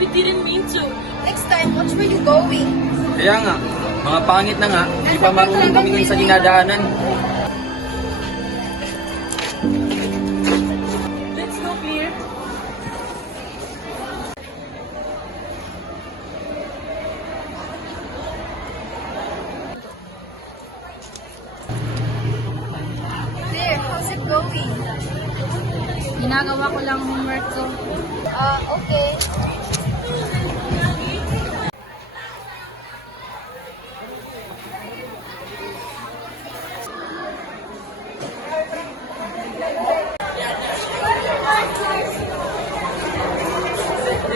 We didn't mean to. Next time, watch where you going. Kaya nga, mga pangit na nga, hindi pa marunong tumingin sa dinadaanan. Let's go, Claire. Claire, how's it going? Ginagawa ko lang homework ko. Okay.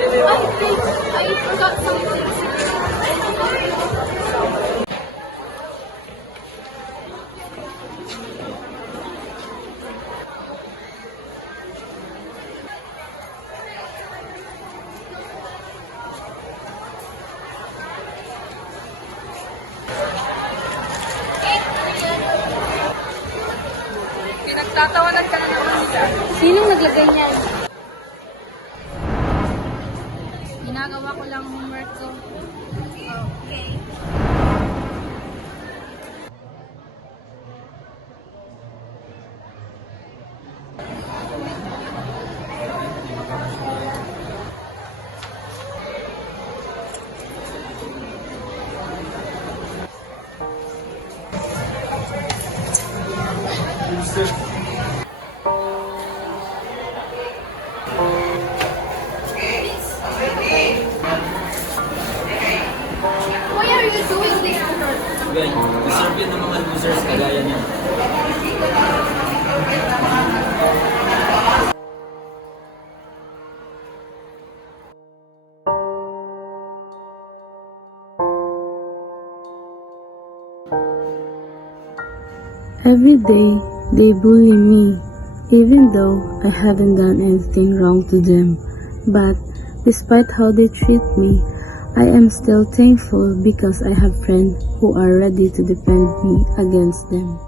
I forgot something. Pinagtatawanan ka na naman nila. Sinong naglagay niyan? Ginagawa ko lang homework ko. Okay. Why are you doing this to her? Well, deserve yun ng mga losers kagaya niya. Every day, they bully me, even though I haven't done anything wrong to them. But despite how they treat me, I am still thankful because I have friends who are ready to defend me against them.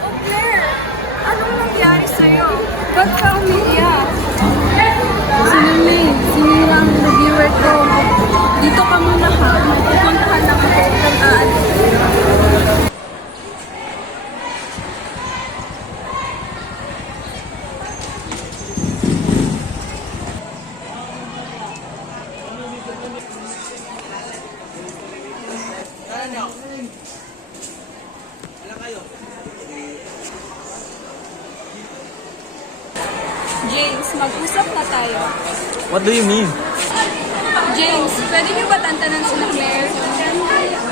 Oh, Claire! Anong nangyari sa'yo? Ba't ka umiiyak? Sinunay, sinira ang reviewer ko. Dito ka muna ha. Pupuntahan lang ako ng aalis. James, mag-usap na tayo. What do you mean? James, pwede niyo ba tantanan sila Claire?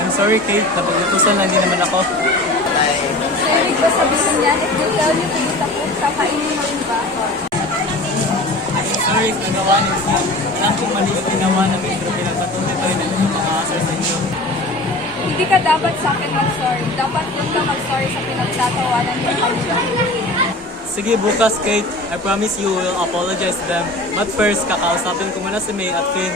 I'm sorry, Kate. Napagutusan na, hindi naman ako. Ibig ba sabihin niyan, if they tell you to do tapos, kakainin mo rin ba? Sorry, nagawa niyo siya. Alam kong mali ang ginawa namin, pero pinagpatuloy pa rin ang mga sa inyo. Hindi ka dapat sa akin mag-sorry. Dapat yun ka mag-sorry sa pinagtatawanan niyo kanina. Sige, bukas, Kate. I promise you will apologize to them. But first, kakausapin ko muna si May at Finn.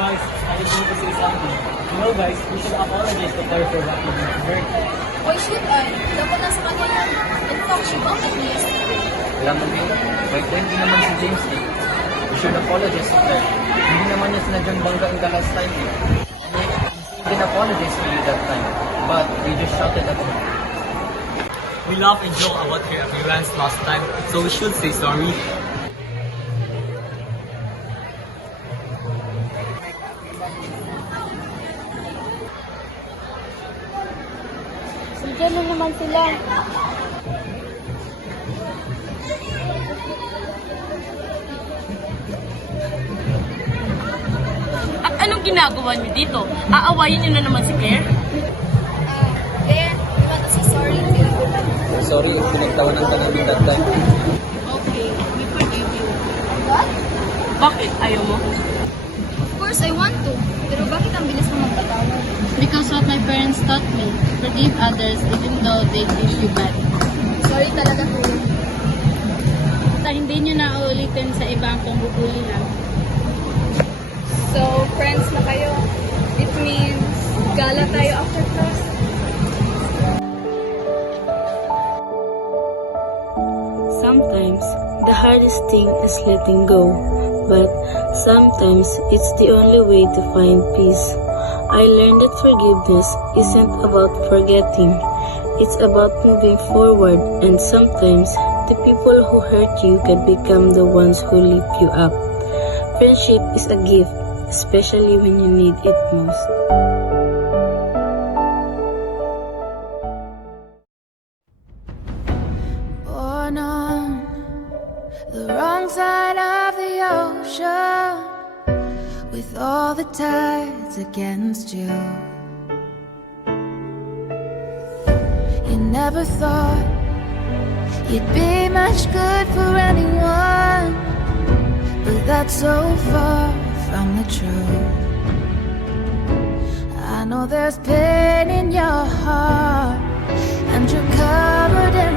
Guys, I just want to say something. You know guys, we should apologize to Claire for what we did to her. Why should I? Dapat nasa kanya yan. In fact, she bumped me yesterday. Alam mo yun, may point din naman si James eh. We should apologize to Claire. Hindi naman niya sinadyang banggain ka last time eh. And he didn't apologize to you that time, but we just shouted at him. We laughed and joked about her appearance last time, so we should say sorry. Diyan na naman sila. At anong ginagawa niyo dito? Aawayin niyo na naman si Claire? Claire, you want to say sorry to you? Sorry if pinagtawanan ka namin that time. Okay, we forgive you. What? Bakit? Ayaw mo? course, I want to. Pero bakit ang bilis mo magpatawad? Because what my parents taught me, forgive others even though they did you bad. Sorry talaga kuya. Hindi nyo na uulitin sa iba ang pambubuli ha. So, friends na kayo. It means gala tayo after class. Sometimes the hardest thing is letting go, but sometimes it's the only way to find peace. I learned that forgiveness isn't about forgetting, it's about moving forward, and sometimes the people who hurt you can become the ones who lift you up. Friendship is a gift, especially when you need it most. Born on the wrong side of the ocean, with all the tides against you. You never thought you'd be much good for anyone, but that's so far from the truth. I know there's pain in your heart, and you're covered in